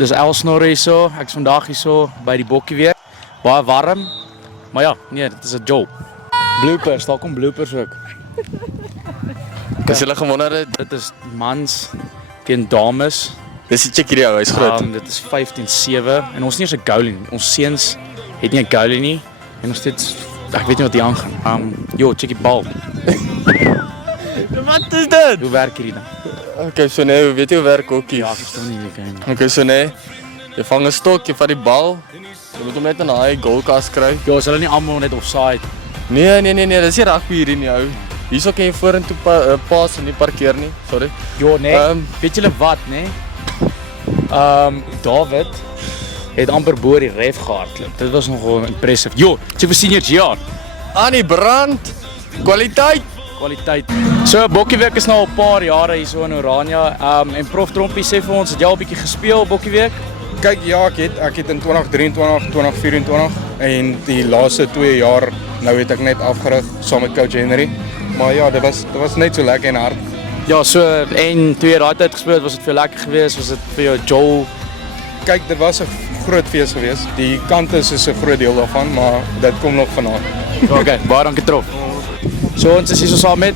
Dis Elsnor hierso. Ek's vandag hierso by die bokkie weer. Baie warm. Maar ja, nee, dit is 'n job. Bloopers, daar kom bloopers ook. As julle gewonder het, Dit is mans teen dames. dis die chickie jou, hy's groot. Dit is 15-7 en ons het nie eens 'n goalie nie. Ons seuns het nie 'n goalie nie en ons steeds ek weet nie wat hier aangaan. Chickie bal. Wat is dit? Hoe werk hierdie ding? Okay, so nee, weet jy hoe werk hokkie? Ja, ek verstaan nie die game. Okay, so nee. Jy vang 'n stok, jy vat die bal. Jy moet hom net in daai goalkas kry. Ja, is hulle nie almal net offside? Nee, dis nie rugby hierdie nie ou. Hierso kan jy vorentoe pas en nie parkeer nie. Sorry. Ja, nee. Weet julle wat, nee? David het amper bo die ref gehardloop. Dit was nogal impressive. Sy vir senior jaar. Annie Brand. Kwaliteit. So Bokkieweek is nou al 'n paar jare hier so in Oranje. En Prof Trompie sê vir ons, het jy al 'n bietjie gespeel Bokkieweek? Kyk, ja, ek het in 2023, 2024 en die laaste 2 jaar nou het ek net afgerig saam met coach Henry. Maar ja, dit was net so lekker en hard. Ja, so en 2 daai tyd gespeel het, was dit vir jou lekker geweest? Was dit vir jou Joel? Kyk, dit was 'n groot fees geweest. Die kante is 'n groot deel daarvan, maar dit kom nog vanaand. Okay, baie dankie Trof. So ons is hier so saam met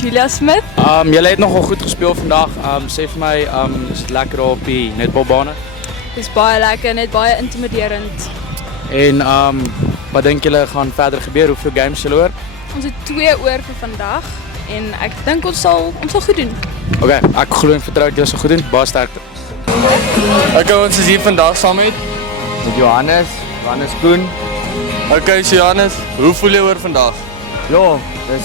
Julia Smith. Julle het nogal goed gespeel vandag. Sê vir my, is dit lekker daar op die netbalbane? Dis baie lekker, net baie intimiderend. En wat dink julle gaan verder gebeur? Hoeveel games julle oor? Ons het 2 oor vir vandag en ek dink ons sal goed doen. Okay, ek glo en vertrou dat julle sal goed doen. Baie sterkte. Okay, ons is hier vandag saam met Johannes Koen. Okay, so Johannes, hoe voel jy oor vandag? Ja, dis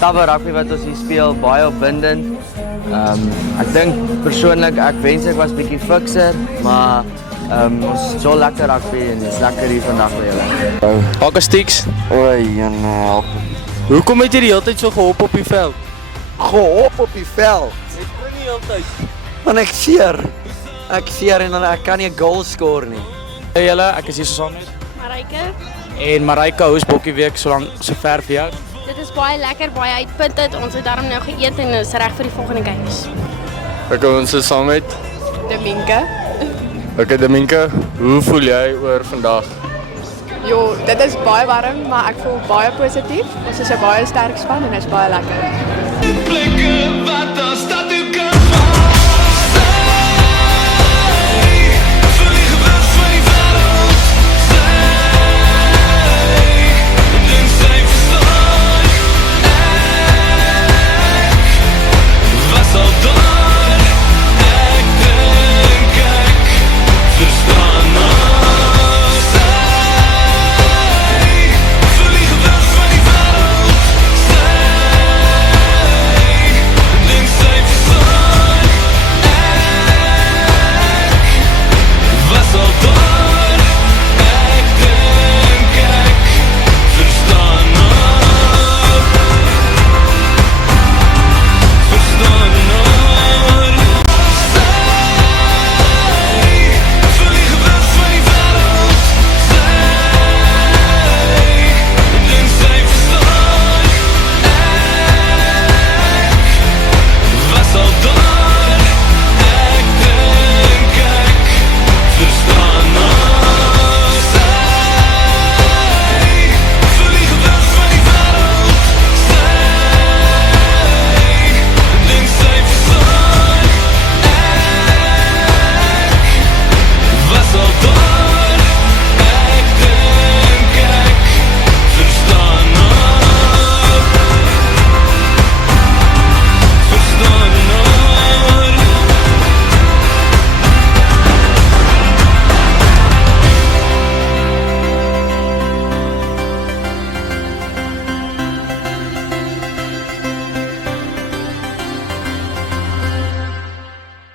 tawe rugby wat ons hier speel, baie opwindend. Ek dink persoonlik ek wens ek was bietjie fikser, maar ons is so lekker rugby en dis lekker hier vandag by julle. Akastieks. Oei, en help. Hoekom het jy die hele tyd so gehop op die veld? Gehop op die veld. Jy spring nie altyd. Want ek seer en dan ek kan nie 'n goal score nie. Hey julle, ek is hier so saam met Marijke, en Marijke, hoe is Bokkieweek so ver vir jou? dit is baie lekker, baie uitputtend. Ons het daarom nou geëet en is reg vir die volgende games. Okay, ons is saam met Dominke. Okay, Dominke, hoe voel jy oor vandag? Jo, dit is baie warm, maar ek voel baie positief. Ons is 'n baie sterk span en dit is baie lekker.